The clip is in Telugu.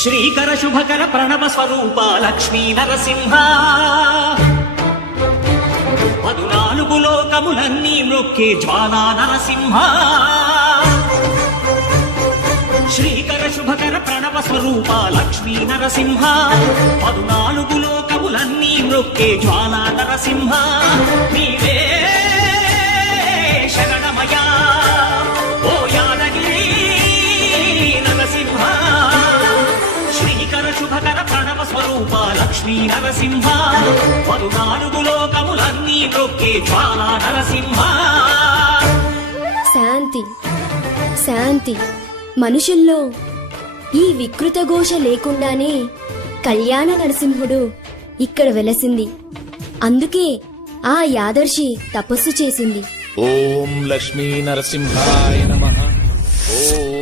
శ్రీకర శుభకర ప్రణవ స్వరూప లక్ష్మీ నరసింహ 14 లోకములన్నీ మ్రొక్కే జ్వాలా నరసింహ శ్రీకర శుభకర ప్రణవ స్వరూప లక్ష్మీ నరసింహ 14 లోకములన్నీ మ్రొక్కే జ్వాలా నరసింహ నీవే శరణమయా ఓ యాదగిరి నరసింహ శ్రీకర శుభకర ప్రణవ స్వరూప లక్ష్మీ నరసింహ 14 లోకములన్నీ మ్రొక్కే జ్వాలా నరసింహ. శాంతి శాంతి. మనుషుల్లో ఈ వికృత ఘోష లేకుండానే కళ్యాణ నరసింహుడు ఇక్కడ వెలసింది. అందుకే ఆ యాదర్శి తపస్సు చేసింది. ఓం లక్ష్మీ నరసింహాయ నమః. ఓం